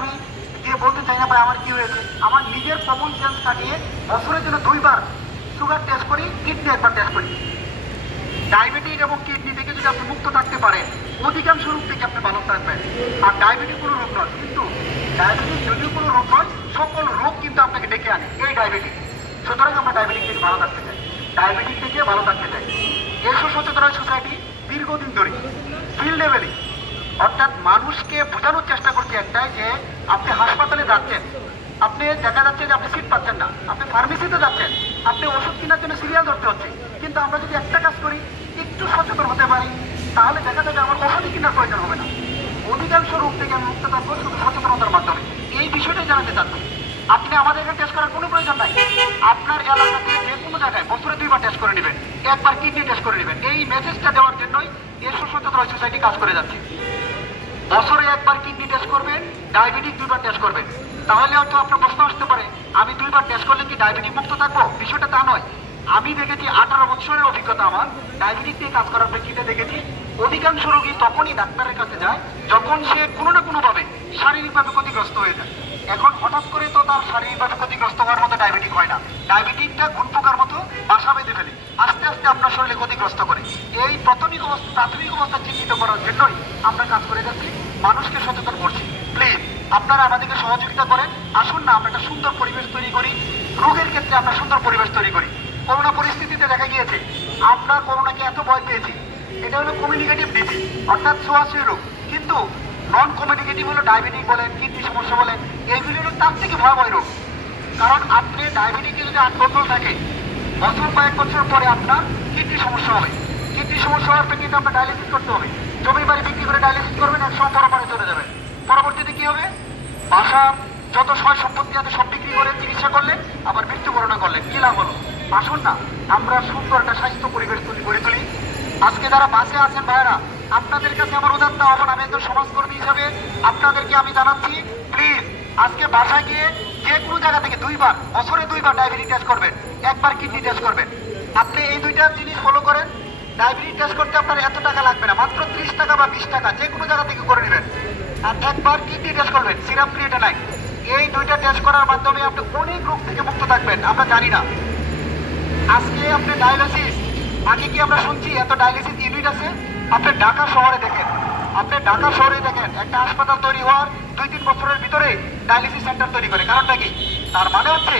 আমি দিয়ে বলতে চাই না ভাই আমার কি হয়েছে, আমার নিজের কমন সেন্স কাটিয়ে বছরের জন্য 2বার সুগার টেস্ট করি, কিডনি একবার টেস্ট করি। ডায়াবেটিক এবং কিডনি থেকে যদি আপনি মুক্ত থাকতে পারেন, অধিকাংশ রোগ থেকে আপনি ভালো থাকবেন। আর ডায়াবেটিক কোনো রোগ নয়, কিন্তু ডায়াবেটিক যদিও কোনো রোগ নয়, সকল রোগ কিন্তু আপনাকে ডেকে আনে এই ডায়াবেটিক। সুতরাং আমরা ডায়াবেটিক থেকে ভালো থাকতে চাই, ডায়াবেটিক থেকে ভালো থাকতে চাই। এসো সচেতনতা সোসাইটি দীর্ঘদিন ধরে ফিল্ড লেভেলে, অর্থাৎ মানুষকে বোঝানোর চেষ্টা করছে একটাই, যে আপনি হাসপাতালে যাচ্ছেন, আপনি দেখা যাচ্ছে যে আপনি সিট পাচ্ছেন না, আপনি ফার্মেসিতে যাচ্ছেন, আপনি ওষুধ কেনার জন্য সিরিয়াল ধরতে হচ্ছে। কিন্তু আমরা যদি একটা কাজ করি, একটু সচেতন হতে পারি, তাহলে দেখা যাবে আমার ওষুধই কেনার প্রয়োজন হবে না। অধিকাংশ রোগ থেকে আমি মুক্ত থাকবো শুধু সচেতনতার মাধ্যমে। এই বিষয়টাই জানাতে চাচ্ছি। আপনি আমাদের এখানে টেস্ট করার কোনো প্রয়োজন নাই, আপনার এলাকাতে যে কোনো জায়গায় বছরে 2বার টেস্ট করে নেবেন, একবার কিডনি টেস্ট করে নেবেন। এই মেসেজটা দেওয়ার জন্যই এসো সচেতনতা সোসাইটি কাজ করে যাচ্ছে। বছরে একবার কিডনি টেস্ট করবেন, ডায়াবেটিক 2বার টেস্ট করবেন। তাহলে হয়তো আপনার প্রশ্ন আসতে পারে, আমি 2বার টেস্ট করলে কি ডায়াবেটিক মুক্ত থাকবো? বিষয়টা তা নয়। আমি দেখেছি 18 বছরের অভিজ্ঞতা আমার, ডায়াবেটিক নিয়ে কাজ করার প্রেক্ষিতে দেখেছি অধিকাংশ রোগী তখনই ডাক্তারের কাছে যায় যখন সে কোনো না কোনোভাবে শারীরিকভাবে ক্ষতিগ্রস্ত হয়ে যায়। এখন হঠাৎ করে তো তার শারীরিকভাবে ক্ষতিগ্রস্ত হওয়ার মতো ডায়াবেটিক হয় না, ডায়াবেটিকটা ঘুণ পোকার মতো বাসা বেঁধে ফেলে, আস্তে আস্তে আপনার শরীরে ক্ষতিগ্রস্ত করে। এই প্রাথমিক অবস্থা চিহ্নিত করার জন্যই আমরা কাজ করে যাচ্ছি, মানুষকে সচেতন করছি। প্লিজ আপনারা আমাদেরকে সহযোগিতা করেন, আসুন না আমরা একটা সুন্দর পরিবেশ তৈরি করি, রোগের ক্ষেত্রে আমরা সুন্দর পরিবেশ তৈরি করি। করোনা পরিস্থিতিতে দেখা গিয়েছে আমরা করোনাকে এত ভয় পেয়েছি, এটা হলো কমিউনিকেটিভ ডিজিজ, অর্থাৎ ছোঁয়াছুঁয়ি রোগ। কিন্তু নন কমিউনিকেটিভ হলো ডায়াবেটিক বলেন, কিডনি সমস্যা বলেন, এইগুলি হলো তার থেকে ভয়াবহ রোগ। কারণ আপনি ডায়াবেটিকে যদি কন্ট্রোল থাকে, কয়েক বছর পরে আপনার কিডনি সমস্যা হবে। কিডনি সমস্যা হওয়ার প্রেক্ষিতে আপনার ডায়ালিসিস করতে হবে, জমি বাড়ি বিক্রি করে ডায়ালিসিস করবেন, একসময় পরে চলে যাবেন। পরবর্তীতে কি হবে? বাসার যত সয় সম্পত্তি আছে সব বিক্রি করে চিকিৎসা করলেন, আবার মৃত্যুবরণ করলেন, কি লাভ হলো? আসুন না আমরা সুন্দর একটা স্বাস্থ্য পরিবেশ গড়ে তুলি। আজকে যারা বাসে আছেন ভাইয়েরা, আপনাদের কাছে আমার উদাত্ত আহ্বান, আমি একজন সমাজকর্মী হিসাবে আপনাদেরকে আমি জানাচ্ছি, প্লিজ আজকে বাসায় গিয়ে যে কোনো জায়গা থেকে বছরে 2বার ডায়াবেটিস টেস্ট করবেন, একবার কিডনি টেস্ট করবেন। আপনি এই 2টা জিনিস ফলো করেন, ডায়াবেটিস টেস্ট করতে আপনার এত টাকা লাগবে না, মাত্র 30 টাকা বা 20 টাকা যে কোনো জায়গা থেকে করে নেবেন। আর একবার কিডনি টেস্ট করবেন, সিরাপ ক্রিয়েটিনাইন, এই 2টা টেস্ট করার মাধ্যমে আপনি অনেক রোগ থেকে মুক্ত থাকবেন। আমরা জানি না আজকে আপনি ডায়ালিসিস, আগে কি আমরা শুনছি এত ডায়ালিসিস ইউনিট আছে? আপনি ঢাকা শহরে দেখেন, একটা হাসপাতাল তৈরি হওয়ার 2-3 বছরের ভিতরে ডায়ালিসিস সেন্টার তৈরি করে। কারণটা কি? তার মানে হচ্ছে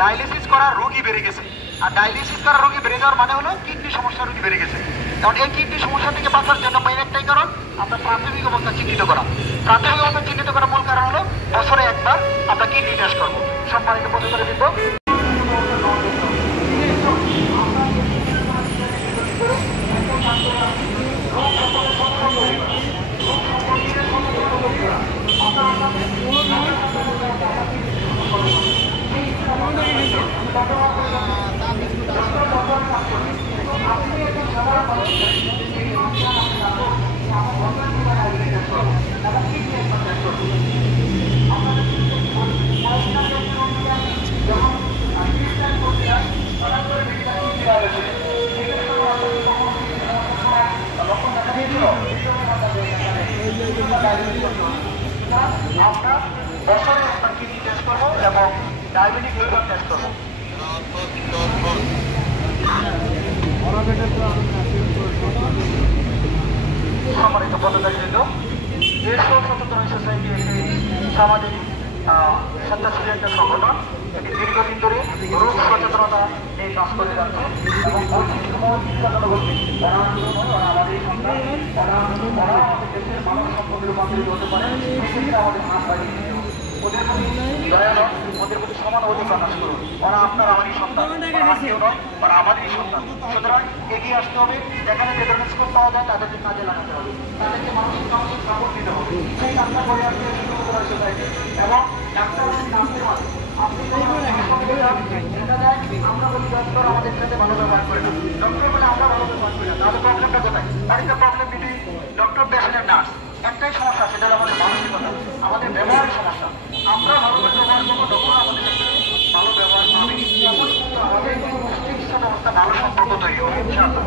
ডায়ালিসিস করার রোগী বেড়ে গেছে, আর ডায়ালিসিস করার রোগী বেড়ে যাওয়ার মানে হলো কিডনি সমস্যার রোগী বেড়ে গেছে। কারণ এই কিডনি সমস্যা থেকে বাঁচার জন্য মেইন একটাই কারণ, আমরা প্রাথমিক অবস্থা চিহ্নিত করা। প্রাথমিক অবস্থা চিহ্নিত করার মূল কারণ হলো বছরে একবার আমরা কিডনি টেস্ট করবো। সম্মানিত প্রতিবারে দিব আমরা বছরে একবার কিডনি টেস্ট করবো এবং ডায়াবেটিক 2বার টেস্ট করবো। সম্মানিত পদচারীবৃন্দ, এসো সচেতন সোসাইটি একটি সামাজিক স্বেচ্ছাসেবী একটা সংগঠন, এটি দীর্ঘদিন ধরে রোগ সচেতনতা নিয়ে কাজ করে যাচ্ছে এবং দেশের মানব সম্পদে রূপান্তরিত হতে পারে, সেক্ষেত্রে আমাদের হাত বাড়িয়ে দিতে হবে। ওদের প্রতি দয়া নয়, ওদের প্রতি সমান অধিকার প্রকাশ করুন। ওরা আপনার আমারই সন্তান, ওরা কেউ নয়, ওরা আমাদেরই সন্তান। সুতরাং এগিয়ে আসতে হবে, যেখানে যে ধরনের স্কোপ পাওয়া যায় তাদেরকে কাজে লাগাতে হবে, তাদেরকে মানসিক সাপোর্ট দিতে হবে। সেই কাজটা করে আসতে সোসাইটি এবং ডাক্তার নামতে পারে। আপনি আমরা বলি ডক্টর আমাদের সাথে ভালো ব্যবহার করে না, ডক্টর বলে আমরা ভালো ব্যবহার করি না, তাহলে প্রবলেমটা কোথায়? বাড়িতে প্রবলেম বিধি ডক্টর পেশেন্টের নার্স, একটাই সমস্যা, সেটা হলো আমাদের মানসিকতা, আমাদের ব্যবহারের সমস্যা। আমরা ভালো ব্যবহার করবো, ডক্টর আমাদের সাথে ভালো ব্যবহার করবে, আমাদের চিকিৎসা ব্যবস্থা ভালো সম্পর্ক তৈরি হবে ইনশাআল্লাহ।